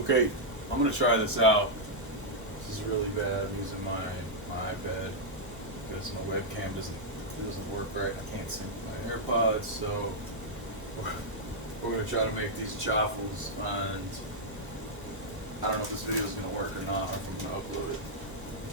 Okay, I'm gonna try this out. This is really bad. I'm using my iPad because my webcam doesn't work right. I can't sync my AirPods, so we're gonna try to make these chaffles, and I don't know if this video is gonna work or not, or if I'm gonna upload it.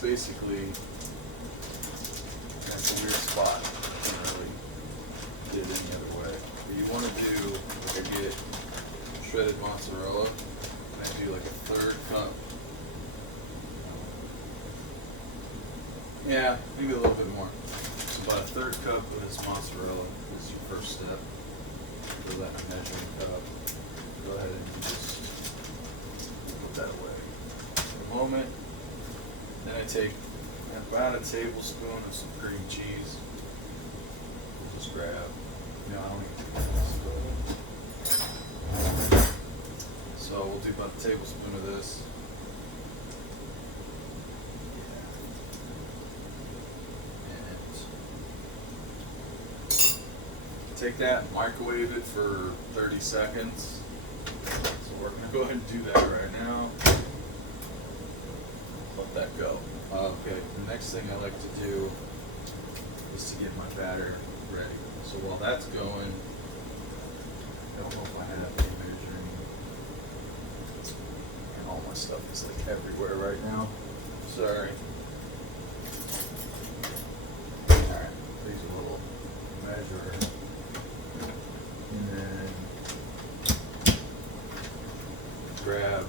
Basically, that's a weird spot. I can't really get it any other way. What you want to do, like, I get shredded mozzarella, and I do like a third cup. Yeah, maybe a little bit more. So about a third cup of this mozzarella is your first step. Throw that in a measuring cup. Go ahead and just put that away for a moment. Then I take about a tablespoon of some cream cheese. Just grab. No, I don't even do this. So we'll do about a tablespoon of this. Take that, microwave it for 30 seconds. So we're going to go ahead and do that right now. Let that go. Okay, the next thing I like to do is to get my batter ready. So while that's going, I don't know if I have any measuring. And all my stuff is like everywhere right now. Sorry. Alright, these are a little measure. And then grab,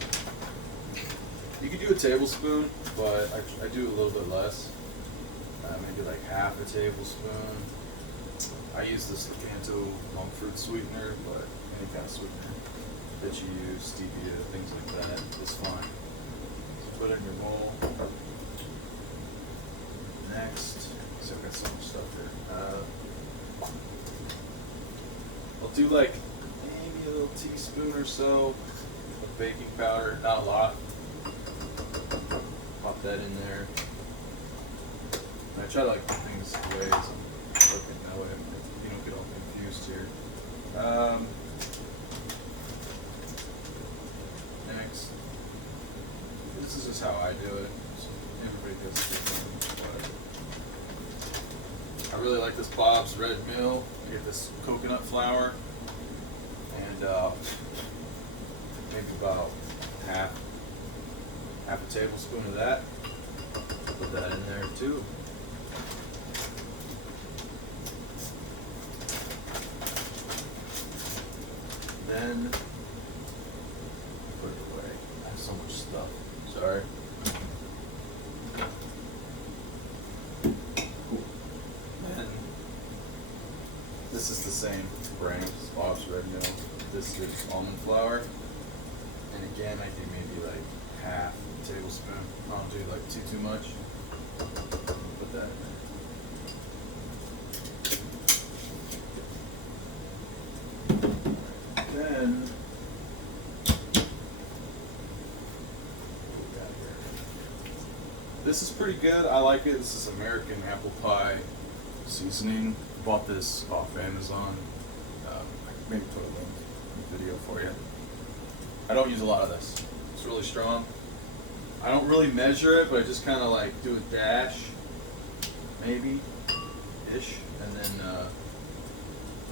you could do a tablespoon, but I do a little bit less, maybe like half a tablespoon. I use this Keto monk fruit sweetener, but any kind of sweetener that you use, stevia, things like that, is fine. So put it in your bowl. Next, so I've got so much stuff here. I'll do like maybe a little teaspoon or so of baking powder, not a lot. Pop that in there. And I try to like put things away as I'm cooking, that way you don't get all confused here. Next, this is just how I do it. So everybody does it differently. I really like this Bob's Red Mill. I get this coconut flour and maybe about half a tablespoon of that. Put that in there too. Then put it away. I have so much stuff. Sorry. This is the same brand as Bob's Red Mill. This is almond flour. And again, I do maybe like half a tablespoon. I don't do like too much. Put that in there. Then, this is pretty good. I like it. This is American apple pie seasoning. Bought this off Amazon. I can maybe put a link in the video for you. I don't use a lot of this. It's really strong. I don't really measure it, but I just kind of like do a dash, maybe, ish, and then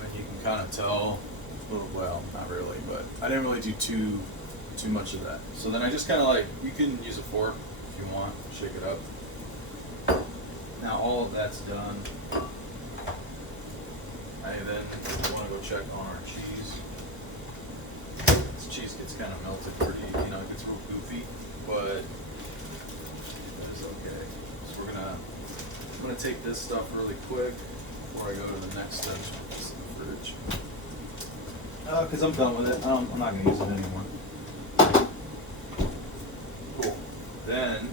like you can kind of tell a little. Well, not really, but I didn't really do too much of that. So then I just kind of like, you can use a fork if you want, shake it up. Now all of that's done. I then want to go check on our cheese. This cheese gets kind of melted pretty, it gets real goofy, but that is okay. So I'm gonna take this stuff really quick before I go to the next steps with this in the fridge. Because I'm done with it. I'm not gonna use it anymore. Cool. Then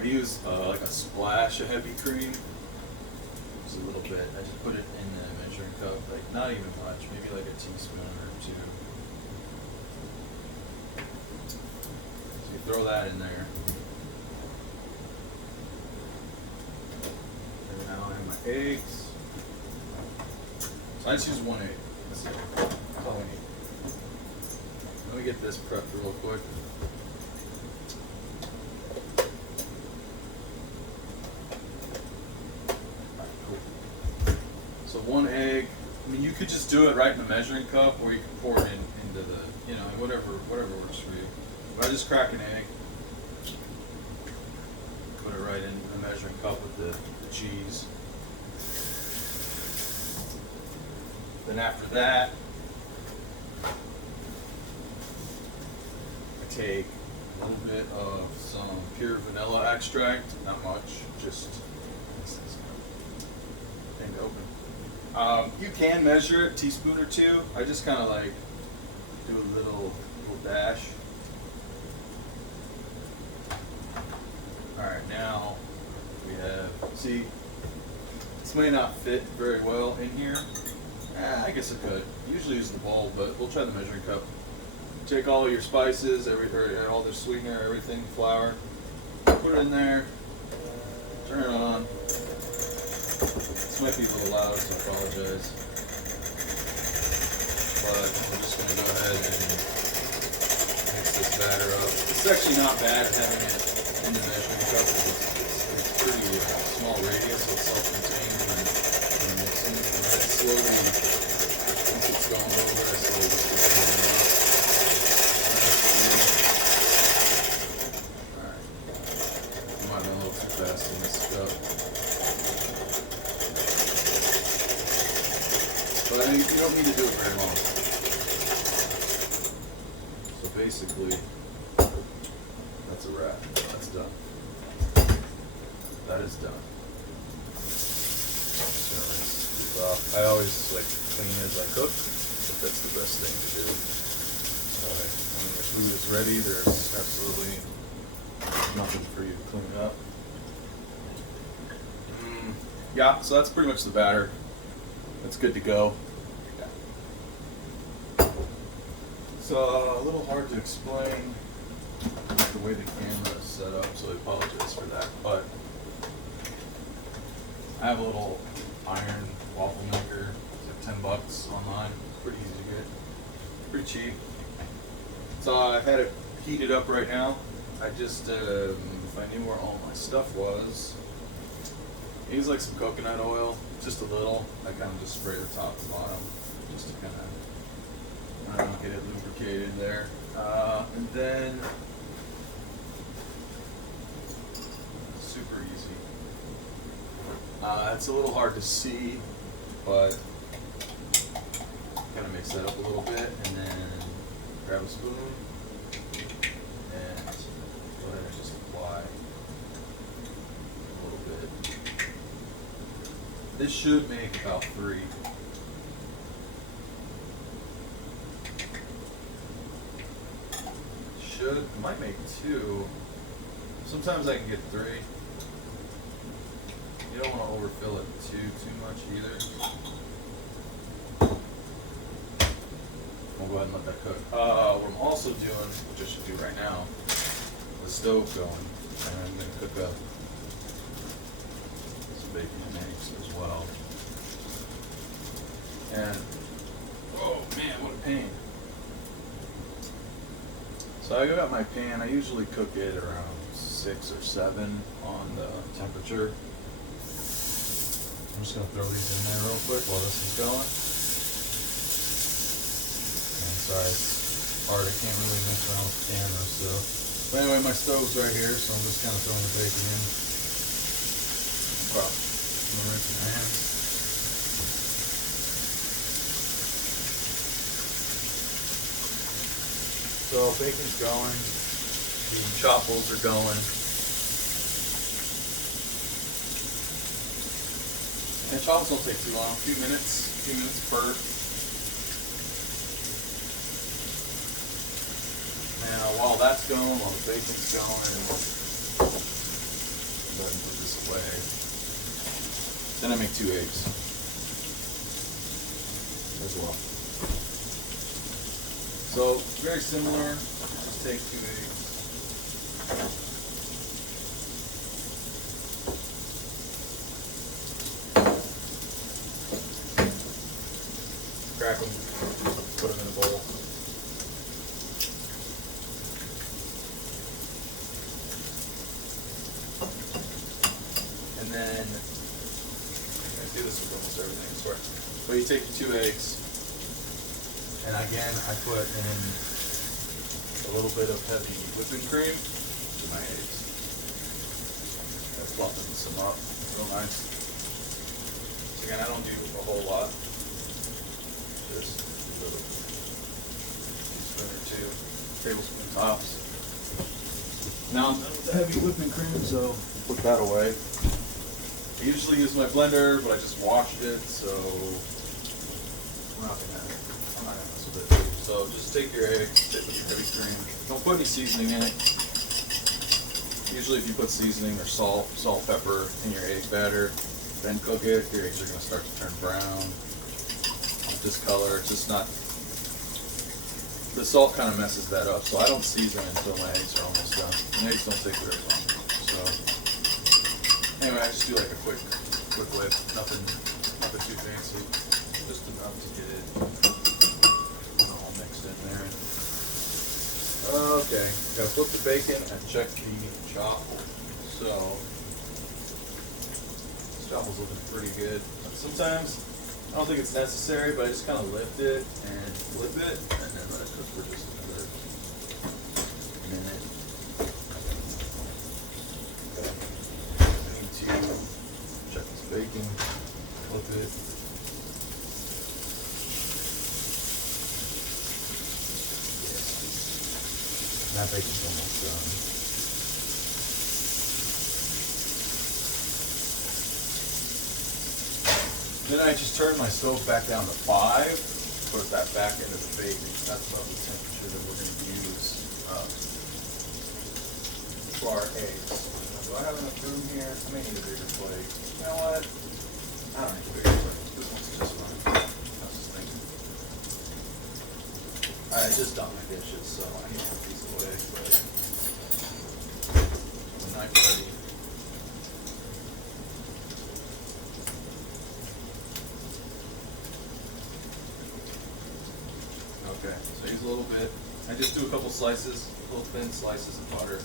I use like a splash of heavy cream, just a little bit. I just put it in the measuring cup, like not even much, maybe like a teaspoon or two. So you throw that in there. And now I have my eggs. So I just use one egg. That's it. That's all we need. Let me get this prepped real quick. Alright, cool. So 1 egg. I mean, you could just do it right in the measuring cup, or you could pour it into the, you know, whatever works for you. But I just crack an egg, put it right into the measuring cup with the cheese. Then after that, I take a little bit of some pure vanilla extract, not much, just thing to open. You can measure it, teaspoon or two. I just kind of like do a little dash. All right, now we have, see, this may not fit very well in here. I guess it could. Usually use the bowl, but we'll try the measuring cup. Take all your spices, all the sweetener, everything, flour, put it in there, turn it on. This might be a little loud, so I apologize. But we're just going to go ahead and mix this batter up. It's actually not bad having it in the measuring cup. It's pretty small radius, so it's self-contained when mixing. And I slowly, once it's going over, I slowly just keep turning it up. Alright. I might have been a little too fast in this cup. But I mean, you don't need to do it very long. So basically, that's a wrap. That's done. That is done. Just gonna rinse this off. I always like to clean as I cook, but that's the best thing to do. Alright, when your food is ready, there's absolutely nothing for you to clean up. Yeah, so that's pretty much the batter. That's good to go. It's a little hard to explain the way the camera is set up, so I apologize for that. But I have a little iron waffle maker. It's like $10 online. Pretty easy to get. Pretty cheap. So I've had it heated up right now. I just, if I knew where all my stuff was, I use like some coconut oil, just a little. I kind of just spray the top and bottom, just to kind of get it lubricated there. And then, super easy. It's a little hard to see, but kind of mix that up a little bit, and then grab a spoon and go ahead and just apply a little bit. This should make about 3. Might make 2. Sometimes I can get 3. You don't want to overfill it too much either. We'll go ahead and let that cook. What I'm also doing, which I should do right now, the stove going, and I'm going to cook up some bacon and eggs as well. And oh man, what a pain! So I got my pan. I usually cook it around 6 or 7 on the temperature. I'm just gonna throw these in there real quick while this is going. And sorry, it's hard. I can't really mess around with the camera. So, but anyway, my stove's right here, so I'm just kind of throwing the bacon in. Well, I'm gonna rinse my hands. So bacon's going, the chaffles are going, and chaffles don't take too long, a few minutes per. Now while that's going, while the bacon's going, go ahead and put this away. Then I make 2 eggs as well. So, very similar, just take 2 eggs. Crack them. put them in a bowl. And then, I do this with almost everything, I swear. But you take your 2 eggs, and again, I put in a little bit of heavy whipping cream to my eggs. I fluffing some up real nice. So again, I don't do a whole lot. Just a little teaspoon or 2 tablespoon tops. Now I'm done with the heavy whipping cream, so put that away. I usually use my blender, but I just washed it, so I'm not gonna mess with it. So just take your egg, dip with your heavy cream. Don't put any seasoning in it. Usually if you put seasoning or salt, pepper in your egg batter, then cook it, your eggs are gonna start to turn brown. This color, it's just not, the salt kind of messes that up. So I don't season until my eggs are almost done. And eggs don't take very long. So anyway, I just do like a quick whip, nothing too fancy, just enough to get it all mixed in there. Okay, gotta flip the bacon and check the chaffle. So this chaffle's looking pretty good. Sometimes I don't think it's necessary, but I just kind of lift it and flip it, and then let it cook for just another minute. I need to check this bacon, flip it. Yeah. That bacon's almost done. Then I just turn my stove back down to 5, put that back into the bacon. That's about the temperature that we're going to use for our eggs. Do I have enough room here? I may need a bigger plate. You know what? I don't need a bigger plate. This one's just fine. I was just thinking. I just dumped my dishes, so I need to put these away. But the knife ready. Okay, so use a little bit. I just do a couple slices, little thin slices of butter.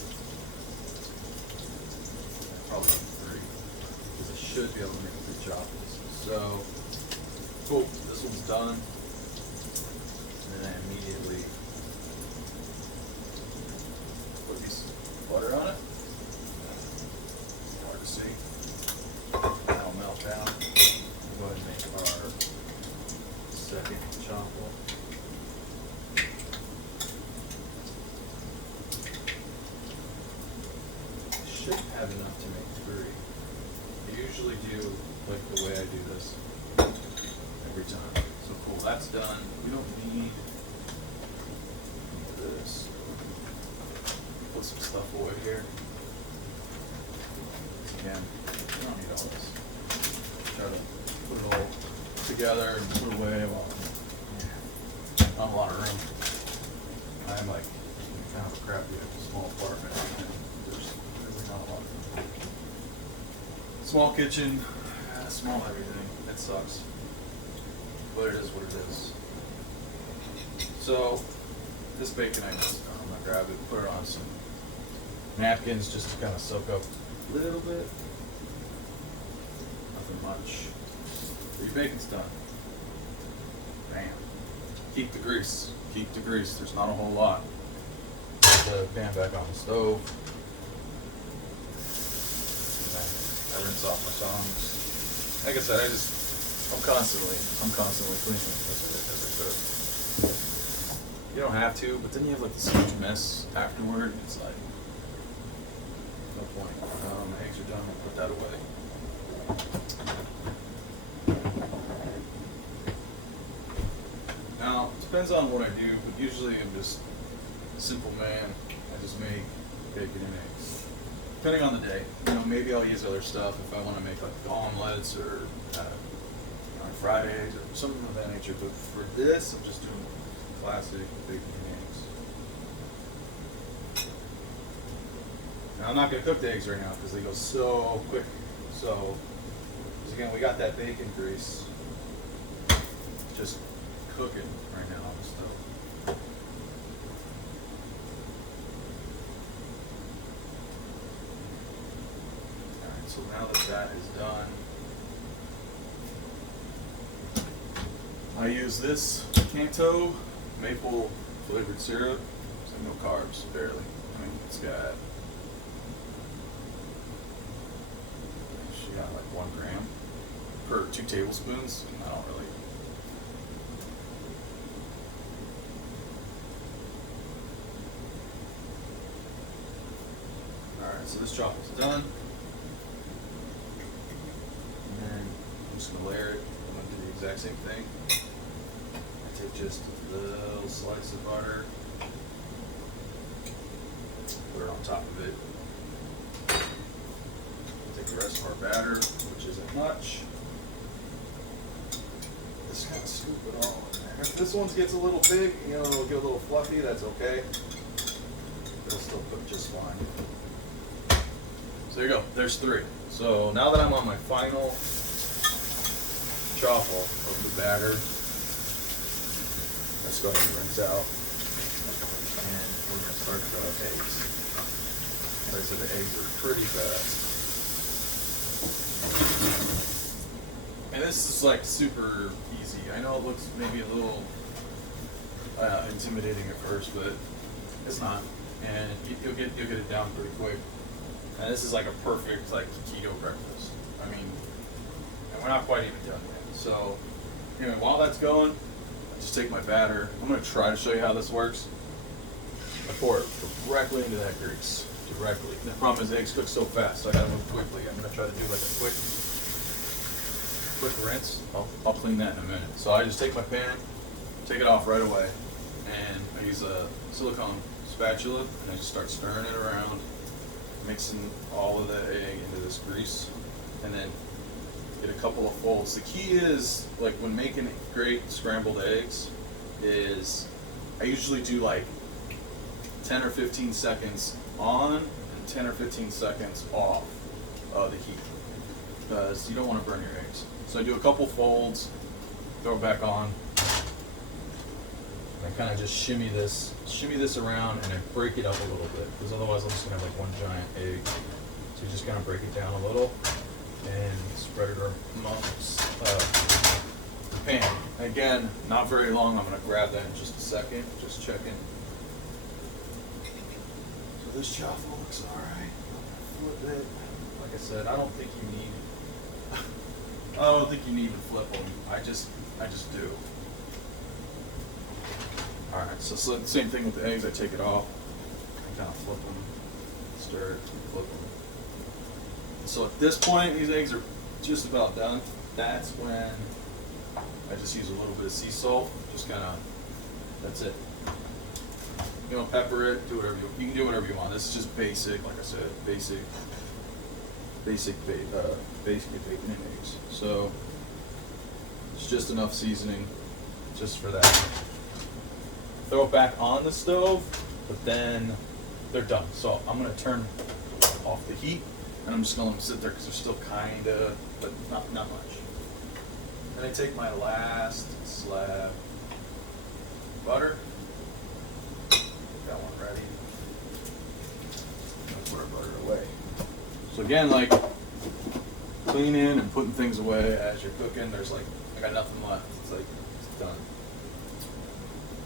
Probably 3, because I should be able to make a good job of this. So, cool, this one's done. And then I immediately put this butter on it. Hard to see. That'll melt down. We'll go ahead and make our second chaffle. Should have enough to make 3. I usually do like the way I do this every time. So cool, that's done. We don't need this. Put some stuff away here. Again, we don't need all this. Try to put it all together and put it away. Well, not a lot of room. I'm like kind of a crappy small apartment. Small kitchen, small everything. It sucks. But it is what it is. So, this bacon I'm gonna grab it, put it on some napkins just to kind of soak up a little bit. Nothing much. Your bacon's done. Bam. Keep the grease. Keep the grease. There's not a whole lot. Put the pan back on the stove. I rinse off my tongs. Like I said, I'm constantly cleaning as I cook. You don't have to, but then you have like this huge mess afterward. It's like, no point. My eggs are done. I'll put that away. Now, it depends on what I do, but usually I'm just a simple man. I just make bacon and eggs. Depending on the day, maybe I'll use other stuff if I want to make like omelets or fried eggs or something of that nature. But for this, I'm just doing classic bacon and eggs. Now I'm not going to cook the eggs right now because they go so quick. So, because again, we got that bacon grease. Just cooking right now on the stove. Alright, so now that that is done, I use this Keto maple flavored syrup. It's like no carbs, barely. I mean, it's got, she got like 1 gram per 2 tablespoons. I don't really. Alright, so this chop is done. And then I'm just going to layer it. I'm going to do the exact same thing. I take just a little slice of butter, put it on top of it. Take the rest of our batter, which isn't much. Just kind of scoop it all in there. If this one gets a little big, you know, it'll get a little fluffy, that's okay. It'll still cook just fine. So there you go, there's 3. So now that I'm on my final chaffle of the batter, let's go ahead and rinse out. And we're going to start the eggs. Like I said, the eggs are pretty fast. And this is like super easy. I know it looks maybe a little intimidating at first, but it's not. And you'll get it down pretty quick. And this is like a perfect like keto breakfast. I mean, and we're not quite even done yet. So anyway, while that's going, I just take my batter. I'm going to try to show you how this works. I pour it directly into that grease. Directly. And the problem is the eggs cook so fast, so I gotta move quickly. I'm gonna try to do like a quick rinse. I'll clean that in a minute. So I just take my pan, take it off right away, and I use a silicone spatula, and I just start stirring it around, mixing all of the egg into this grease, and then get a couple of folds. The key is, like when making great scrambled eggs, is I usually do like 10 or 15 seconds on and 10 or 15 seconds off the heat, because you don't want to burn your eggs. So I do a couple folds, throw it back on, and I kind of just shimmy this around, and I break it up a little bit, because otherwise I'm just gonna have like one giant egg. So you just kind of break it down a little and spread it amongst the pan. Again, not very long. I'm gonna grab that in just a second. Just checking. So this chaffle looks all right. Flip it. Like I said, I don't think you need to flip them. I just do. All right. So same thing with the eggs. I take it off. I kind of flip them, stir it, flip them. So at this point, these eggs are just about done. That's when I just use a little bit of sea salt. Just kind of, that's it. You know, pepper it, do whatever you can do whatever you want. This is just basic, like I said, basic bacon and eggs. So it's just enough seasoning just for that. Throw it back on the stove, but then they're done. So I'm gonna turn off the heat, and I'm just gonna let them sit there because they're still kinda, but not much. Then I take my last slab of butter. Got one ready. I'm gonna put our butter away. So again, like cleaning and putting things away as you're cooking, there's like, I got nothing left. It's like, it's done.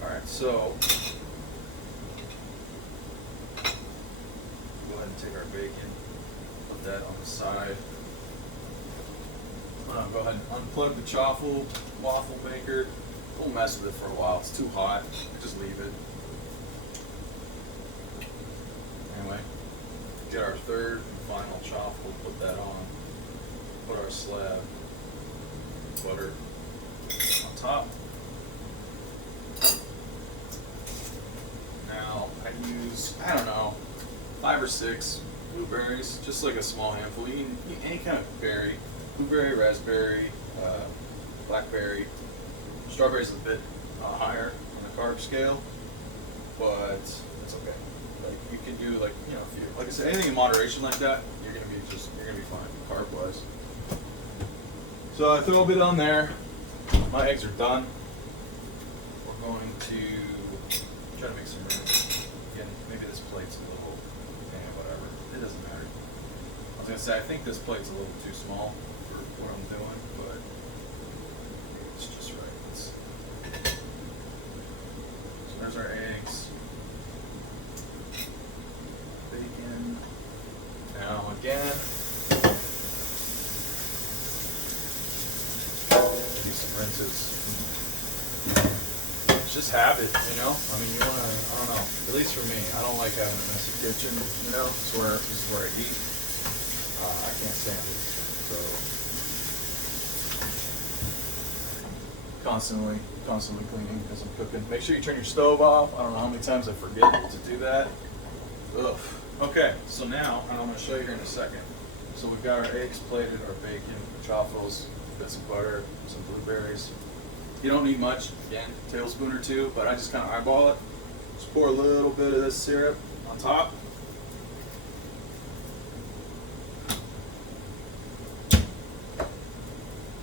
All right, so go ahead and take our bacon, put that on the side. Go ahead and unplug the chaffle waffle maker. Don't mess with it for a while. It's too hot. Just leave it. Anyway, get our third and final chaffle. Put that on. Put our slab of butter on top. Now I use, I don't know, 5 or 6 blueberries, just like a small handful. You can eat any kind of berry. Blueberry, raspberry, blackberry. Strawberry's a bit higher on the carb scale, but it's okay. Like you can do like, you know, if you, like I said, anything in moderation like that, you're gonna be fine carb wise. So I throw a bit on there. My eggs are done. going to try to make some room. Again, maybe this plate's a little, whatever. It doesn't matter. I was gonna say, I think this plate's a little too small for what I'm doing, but it's just right. So there's our eggs. Bacon. Now again, maybe some rinses. It's just habit, you know? I mean, you wanna, I don't know, at least for me, I don't like having a messy kitchen, you know? This is where I eat. I can't stand it. So, constantly cleaning as I'm cooking. Make sure you turn your stove off. I don't know how many times I forget to do that. Ugh. Okay, so now, and I'm gonna show you here in a second. So we've got our eggs plated, our bacon, chaffles, got some butter, some blueberries. You don't need much, again, tablespoon or two, but I just kind of eyeball it. Just pour a little bit of this syrup on top.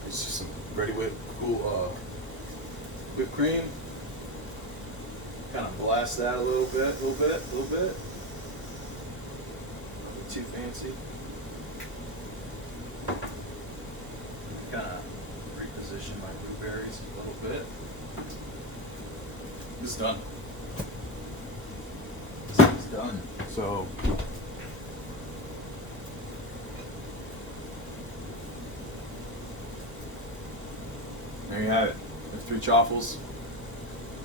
It's just some ready cool whipped cream. Kind of blast that a little bit. Nothing too fancy. Kind of reposition my blueberries a little bit. This is done. This is done. So there you have it. There's 3 chaffles,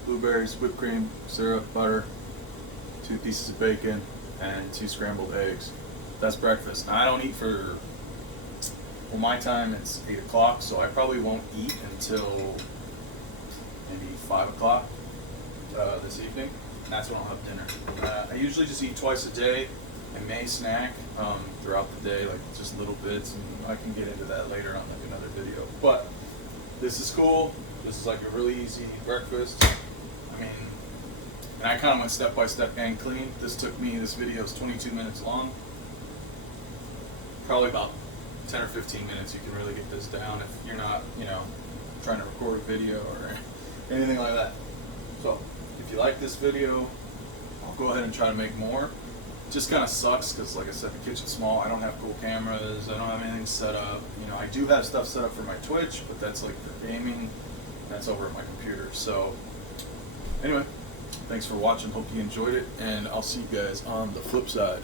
blueberries, whipped cream, syrup, butter, 2 pieces of bacon, and 2 scrambled eggs. That's breakfast. Now, I don't eat for, well, my time it's 8 o'clock, so I probably won't eat until maybe 5 o'clock this evening. And that's when I'll have dinner. I usually just eat twice a day. I may snack throughout the day, like just little bits, and I can get into that later on like another video. But this is cool. This is like a really easy breakfast. I mean, and I kind of went step by step and clean. This video is 22 minutes long. Probably about 10 or 15 minutes you can really get this down if you're not, trying to record a video or anything like that. So, if you like this video, I'll go ahead and try to make more. It just kind of sucks because, like I said, the kitchen's small. I don't have cool cameras. I don't have anything set up. I do have stuff set up for my Twitch, but that's like for gaming. That's over at my computer. So, anyway, thanks for watching. Hope you enjoyed it, and I'll see you guys on the flip side.